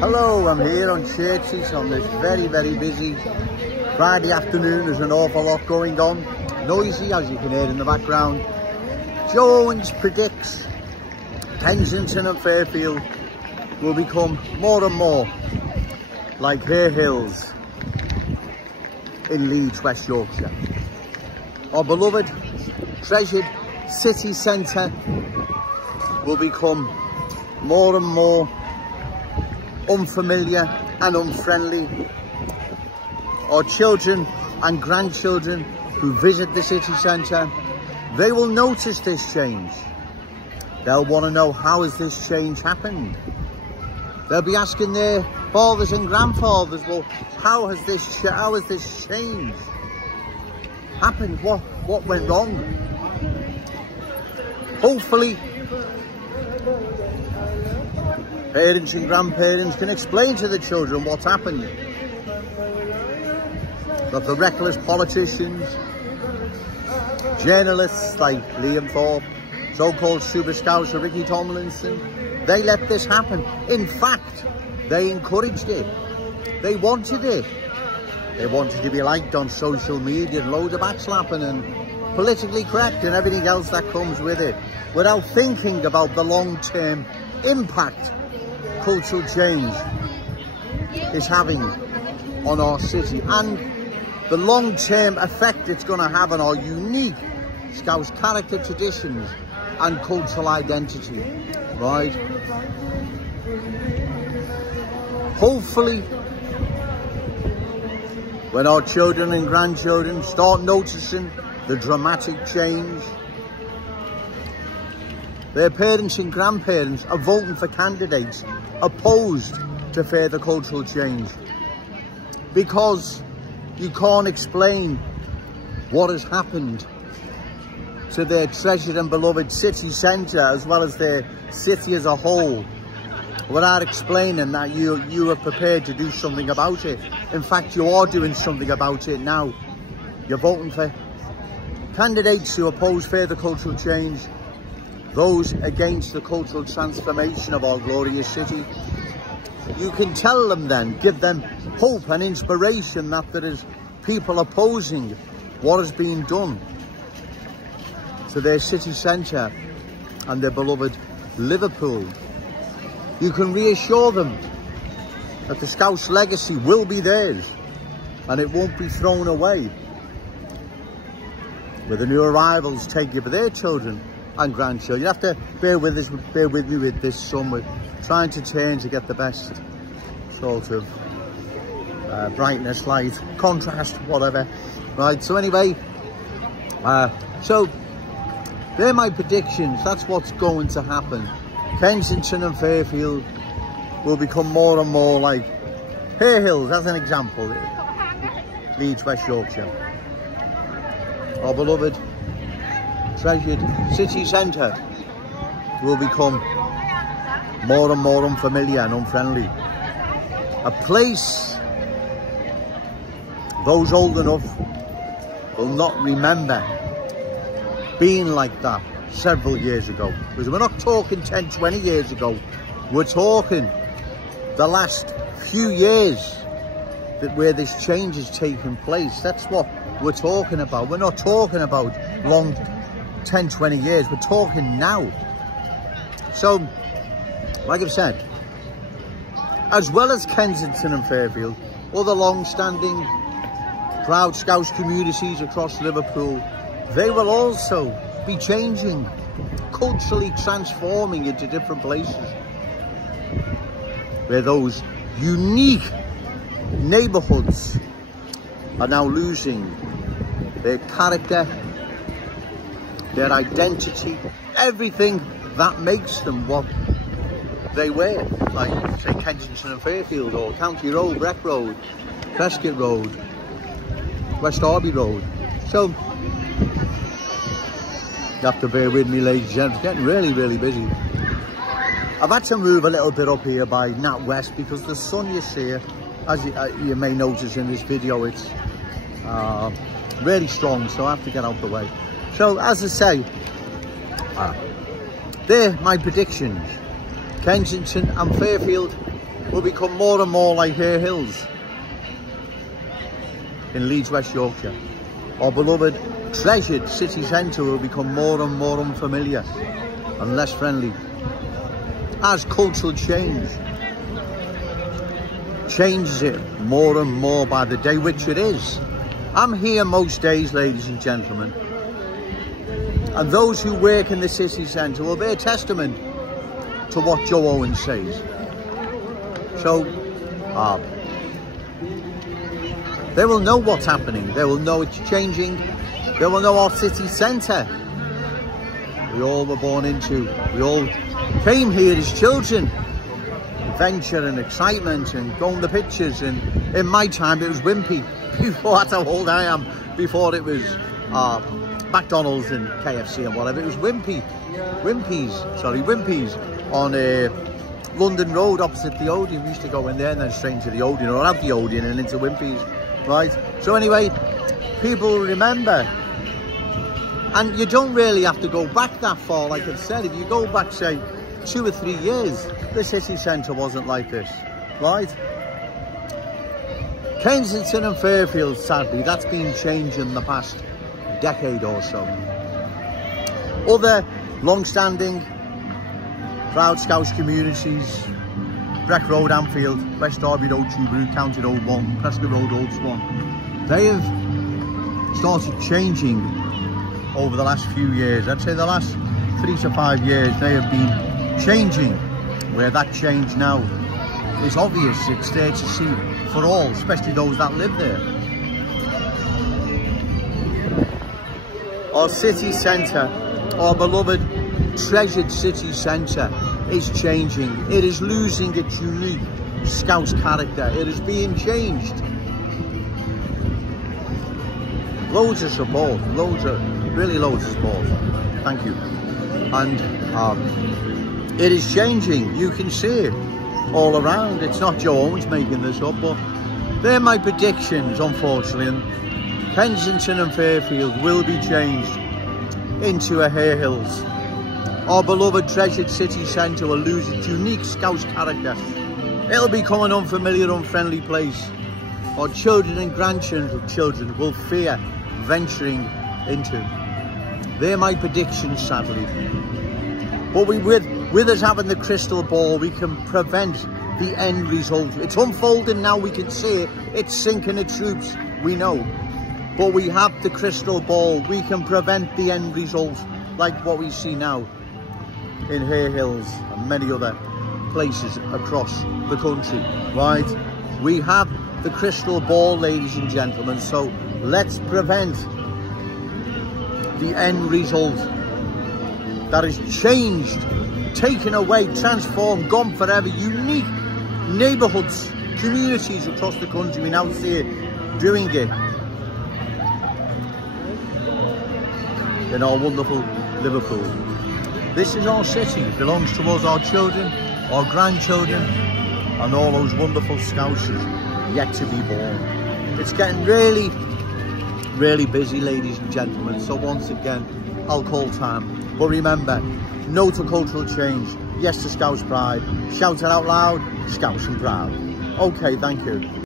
Hello, I'm here on Church Street on this very busy Friday afternoon. There's an awful lot going on. Noisy, as you can hear in the background. Joe Owens predicts Kensington and Fairfield will become more and more like Hare Hills in Leeds, West Yorkshire. Our beloved, treasured city centre will become more and more unfamiliar and unfriendly. Our children and grandchildren who visit the city centre, they will notice this change. They'll want to know, how has this change happened? They'll be asking their fathers and grandfathers, well, how has this change happened? What went wrong? Hopefully, parents and grandparents can explain to the children what's happened. That the reckless politicians, journalists like Liam Thorpe, so-called Super Scouse or Ricky Tomlinson, they let this happen. In fact, they encouraged it. They wanted it. They wanted to be liked on social media and loads of backslapping and politically correct and everything else that comes with it, without thinking about the long-term impact cultural change is having on our city and the long-term effect it's going to have on our unique Scouse character, traditions and cultural identity, right? Hopefully, when our children and grandchildren start noticing the dramatic change, their parents and grandparents are voting for candidates opposed to further cultural change, because you can't explain what has happened to their treasured and beloved city centre as well as their city as a whole without explaining that you are prepared to do something about it. In fact, you are doing something about it now. You're voting for candidates who oppose further cultural change, those against the cultural transformation of our glorious city. You can tell them then, give them hope and inspiration that there is people opposing what has been done to their city centre and their beloved Liverpool. You can reassure them that the Scouse legacy will be theirs and it won't be thrown away with the new arrivals taking for their children and grandchildren. You have to bear with me with this son. We're trying to change to get the best sort of brightness, light, contrast, whatever. Right, so anyway, so they're my predictions. That's what's going to happen. Kensington and Fairfield will become more and more like Hare Hills, as an example, Leeds, West Yorkshire. Our beloved, treasured city centre will become more and more unfamiliar and unfriendly. A place those old enough will not remember being like that several years ago. Because we're not talking 10, 20 years ago. We're talking the last few years where this change has taken place. That's what we're talking about. We're not talking about long 10, 20 years. We're talking now. So, like I've said, as well as Kensington and Fairfield, other long-standing proud Scouse communities across Liverpool, they will also be changing, culturally transforming into different places where those unique neighbourhoods are now losing their character, their identity, everything that makes them what they were, like say Kensington and Fairfield or County Road, Breck Road, Prescott Road, West Derby Road. So you have to bear with me, ladies and gentlemen. It's getting really busy. I've had to move a little bit up here by Nat West because the sun you see, as you may notice in this video, it's really strong, so I have to get out the way. So as I say, they're my predictions. Kensington and Fairfield will become more and more like Hare Hills in Leeds, West Yorkshire. Our beloved, treasured city centre will become more and more unfamiliar and less friendly as cultural change changes it more and more by the day, which it is. I'm here most days, ladies and gentlemen, and those who work in the city centre will bear testament to what Joe Owen says. So they will know what's happening, they will know it's changing, they will know our city centre we all were born into. We all came here as children, adventure and excitement and going to pictures, and in my time it was Wimpy. Before, that's how old I am, before it was McDonald's and KFC and whatever, it was Wimpy's on London Road opposite the Odeon. We used to go in there and then straight into the Odeon, or out the Odeon and into Wimpy's, right? So anyway, people remember, and you don't really have to go back that far. Like I've said, if you go back, say, 2 or 3 years, the city centre wasn't like this, right? Kensington and Fairfield, sadly, that's been changed in the past decade or so. Other long-standing proud Scouse communities, Breck Road, Anfield, West Derby Road, Tuberou, County Road 1, Prescott Road, Old Swan, they have started changing over the last few years. I'd say the last 3 to 5 years, they have been changing, where that change now is obvious. It's there to see for all, especially those that live there. Our city centre, our beloved treasured city centre, is changing. It is losing its unique Scouse character. It is being changed. Loads of support, really loads of support. Thank you. And it is changing. You can see it all around. It's not Joe Owens making this up, but they're my predictions, unfortunately. And Kensington and Fairfield will be changed into a Hare Hills. Our beloved treasured city centre will lose its unique Scouse character. It'll become an unfamiliar, unfriendly place. Our children and grandchildren will fear venturing into. They're my predictions, sadly. But with us having the crystal ball, we can prevent the end result. It's unfolding now, we can see it. It's sinking its troops, we know. But we have the crystal ball. We can prevent the end result, like what we see now in Hare Hills and many other places across the country, right? We have the crystal ball, ladies and gentlemen, so let's prevent the end result that is changed, taken away, transformed, gone forever. Unique neighbourhoods, communities across the country, we now see it doing it in our wonderful Liverpool. This is our city. It belongs to us, our children, our grandchildren, and all those wonderful Scousers yet to be born. It's getting really, really busy, ladies and gentlemen. So once again, I'll call time. But remember, no to cultural change, yes to Scouse pride. Shout it out loud, Scouse and proud. Okay, thank you.